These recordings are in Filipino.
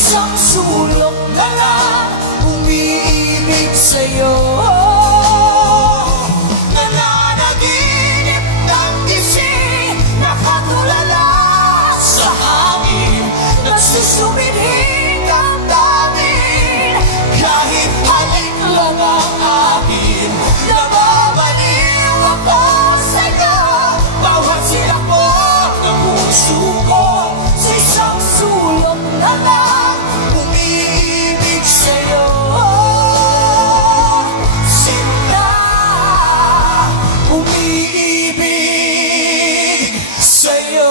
isang sulok na lang umiibig sa'yo. Nananaginip ng gising, nakatulala sa hangin, nagsusumidhing ang damin. Kahit halik lang ang akin, nababaliw ako sa'yo. Bawat silakbot ng puso ko, sa isang sulok na lang umiibig sa'yo. Sinta umiibig sa'yo.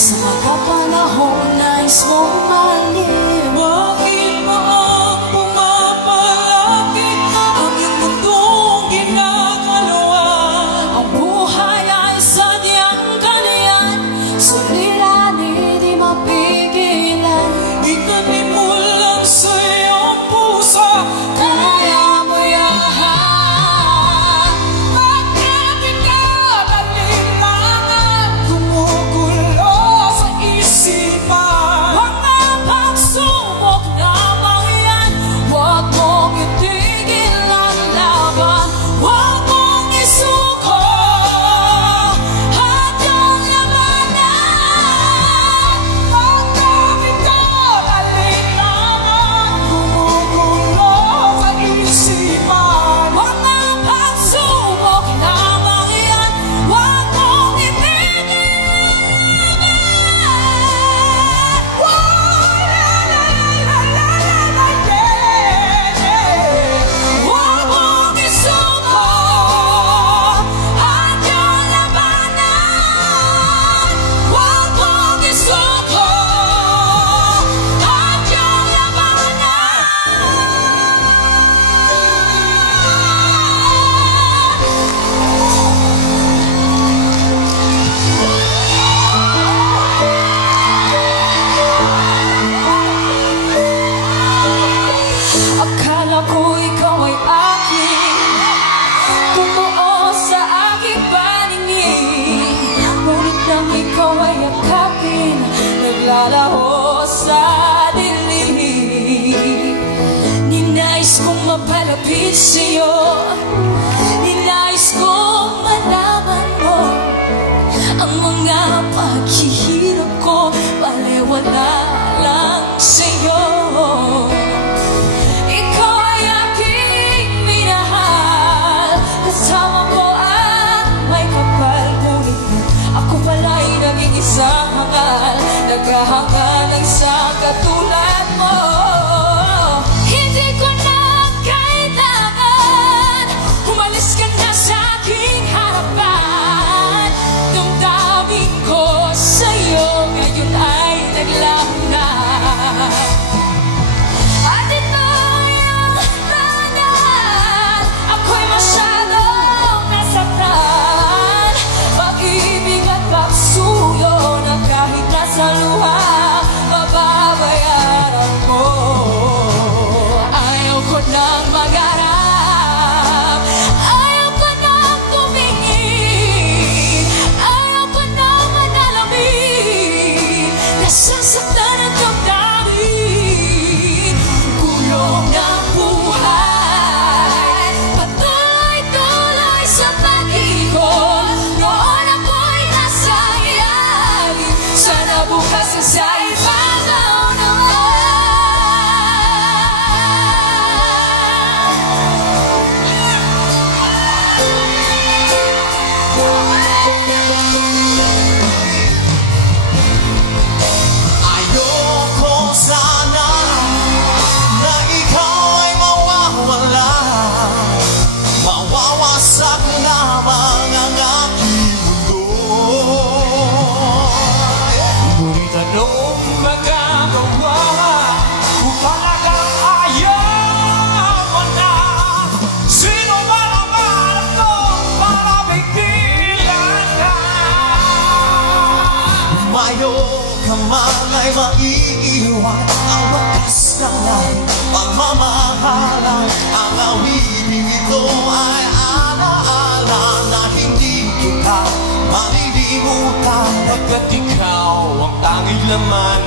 Sa mga panahon nais mong mahalin, bakit ba ang pumapalakit ang iyong mundong ginagalawan? Ang buhay ay sadyang ganyan, suliranin di mapigilan. Itanim mo lang sa iyong puso, kaya mo yan. Bakit ikaw nalilangan, kumukulo sa isipan? Mga pagsubok lamang yan, huwag mong itigil ang laban. Huwag mong isuko hanggang labanan. Bakit ikaw nalilangan, kumukulo sa isipan? Mga pagsubok lamang yan, huwag mong itigil. Huwag mong isuko hanggang labanan. Huwag mong isuko hanggang labanan. Akala ko ikaw ay akin, totoo sa aking paningin. Ngunit nang ikaw ay yakapin, naglalaho sa dilim. Ninais kong mapalapit sa'yo, ninais kong malaman mo ang mga paghihirap ko, baliwala lang sa'yo. Ikaw ay aking minahal, kasama ko ang may kapal. Ngunit ako pala'y naging isang hangal, naghahangal ng isang katulad mo. Hindi ko na kailangan, umalis ka na sa aking harapan. Damdamin ko sa'yo ngayon ay naglaho ay alaala na hindi kita malilimutan. Pagkat ikaw ang tanging laman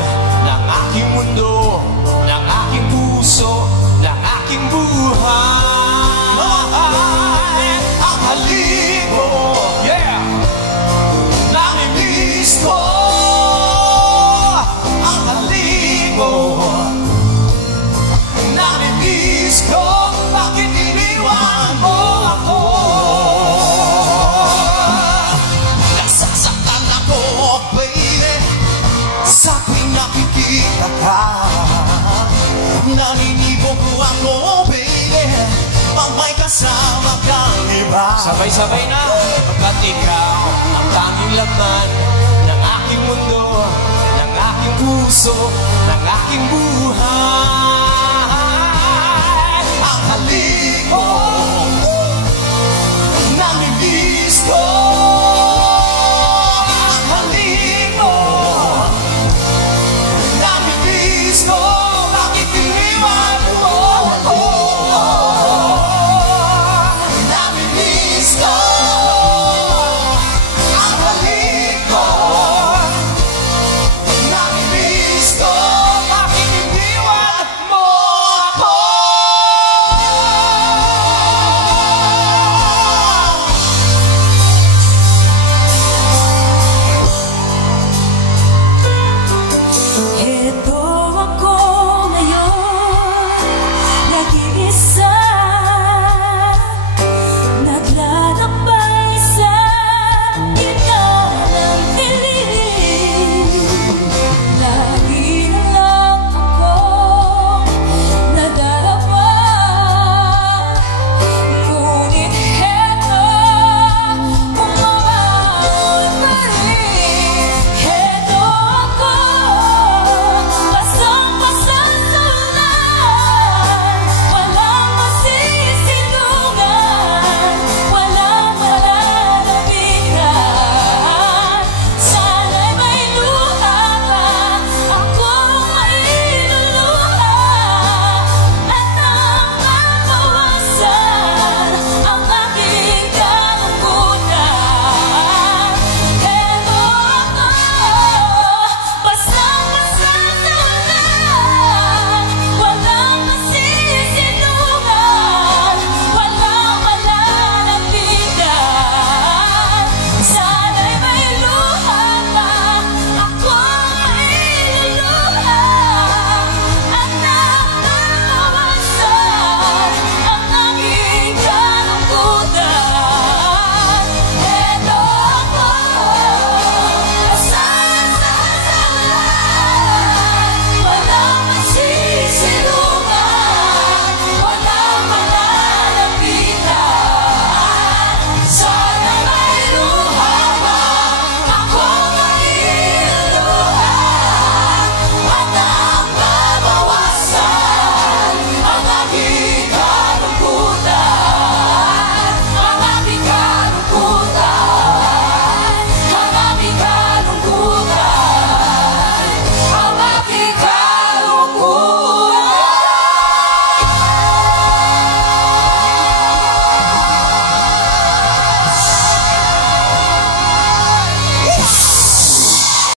ng aking mundo, ng aking puso, ng aking buhay. Ang halik mo, Yeah! namimiss ko. Ang halik mo, namimiss ko. Bakit iniwan mo ako? Nasasaktan ako, baby, sa tuwing nakikita ka. Naninibo ko ako, baby, pag may kasama kang iba. Sabay-sabay na. Pagkat ikaw ang tanging laman ng aking mundo, ng aking puso, ng aking buhay.